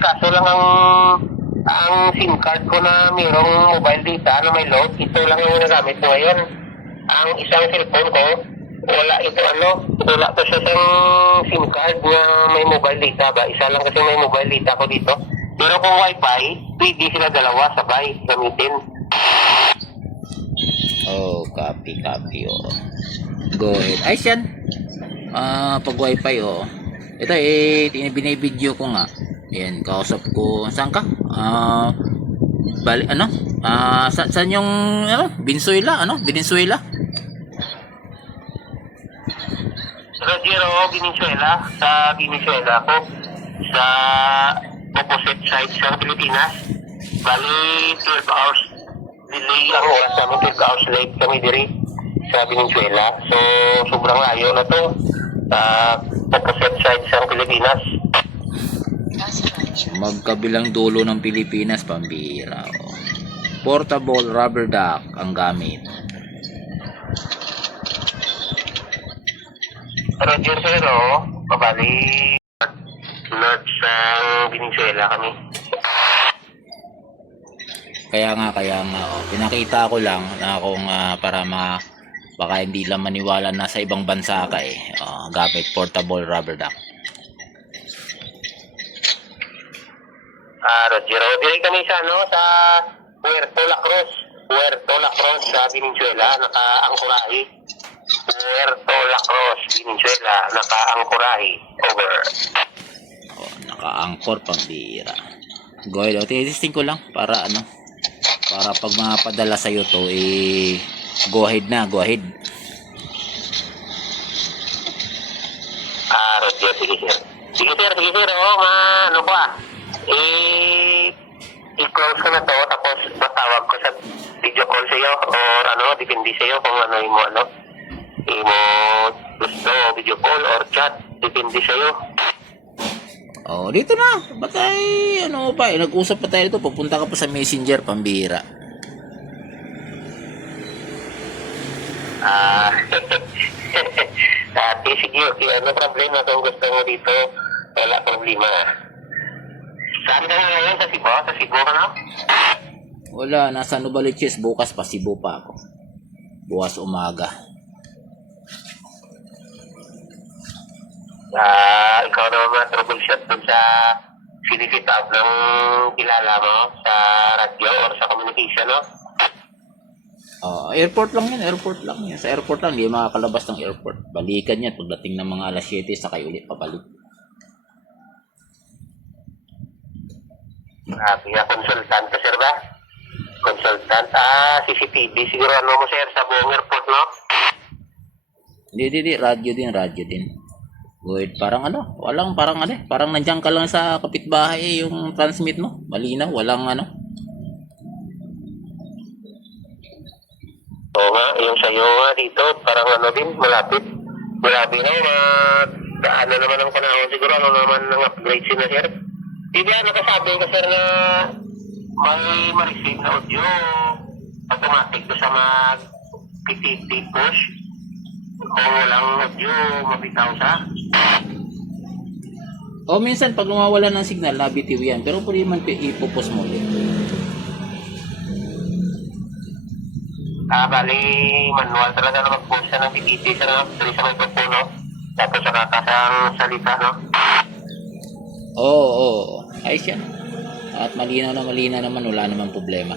kaso lang ang SIM card ko na mayroong mobile data na may load, ito lang yung nagamit ko ngayon. Ang isang cellphone ko, wala ito wala to siya ng SIM card na may mobile data ba? Isa lang kasi may mobile data ko dito. Pero kung wifi, pwede sila dalawa sabay gamitin. Oh, copy, oh. Go ahead. Ayos yan. Pag wifi, oh. Ito, binibideo ko nga. Yan, kausap ko. Saan ka? Saan yung, Venezuela, Venezuela? Rogero, Venezuela. Sa Venezuela ko. Sa opposite side sa Pilipinas. Bali, 12 hours delay ang oras namin. 12 hours late kami diri sa Venezuela. So, sobrang layo na to. Opposite side sa Pilipinas. Magkabilang dulo ng Pilipinas, pambira. Oh. Portable rubber duck ang gamit. Roger Zero, pabali north sa Venezuela kami. Kaya nga, oh. Pinakita ko lang na kung baka hindi lang maniwala na sa ibang bansa ka gamit portable rubber duck. Roger, diri kami sa sa Puerto La Cruz sa Venezuela, naka-angkorahi. Puerto La Cruz, Venezuela, naka-angkorahi. Over. Oh, naka-angkor, pambira. Go ahead, testing ko lang para para pag mapadala sa iyo to, go ahead na, go ahead. Roger, sige sir. Sige sir, i-close ko na to, tapos matawag ko sa video call sa iyo, or depende sa iyo kung imo gusto, video call or chat, depende sa iyo. Oh, dito na. Batay, nag-usap pa tayo dito. Pupunta ka pa sa Messenger, pambira. Sige, okay. Ano problema kung gusto mo dito? Wala problema. Saan ka nga ngayon? Sa Cebu? Sa Cebu ka na? Wala, nasa Novaliches. Bukas pa, Cebu pa ako. Bukas umaga. Ikaw naman ma-troubleshoot dun sa CDC tab ng kilala mo sa radio or sa communication, no? Airport lang yan. Sa airport lang, hindi makakalabas ng airport. Balikan yan pagdating ng mga alas 7, sakay ulit pabalik. Consultant ka, sir ba? Consultant, CCTV siguro mo, sir, sa buong airport, no? Hindi, radio din. Good, parang parang nandiyan ka lang sa kapitbahay yung transmit mo. Malinaw, walang Oo nga, yung sa'yo nga dito, parang din, malapit. Grabe na, naman ang panahon siguro, naman ng upgrade sila, sir. Di ba, nakasabi ka, sir, na may ma-receive na audio automatic ko sa mag-PTT push. Kung walang audio, mabitaw sa. Minsan pag lumawala ng signal, nabitiw yan. Pero pwede man ipopost mo ulit. Bali, manual talaga na mag-post ng PTT sa may pagpuno. Tapos sa kakasang salita, no? Oo. Ayos yan. At malinaw naman, wala namang problema.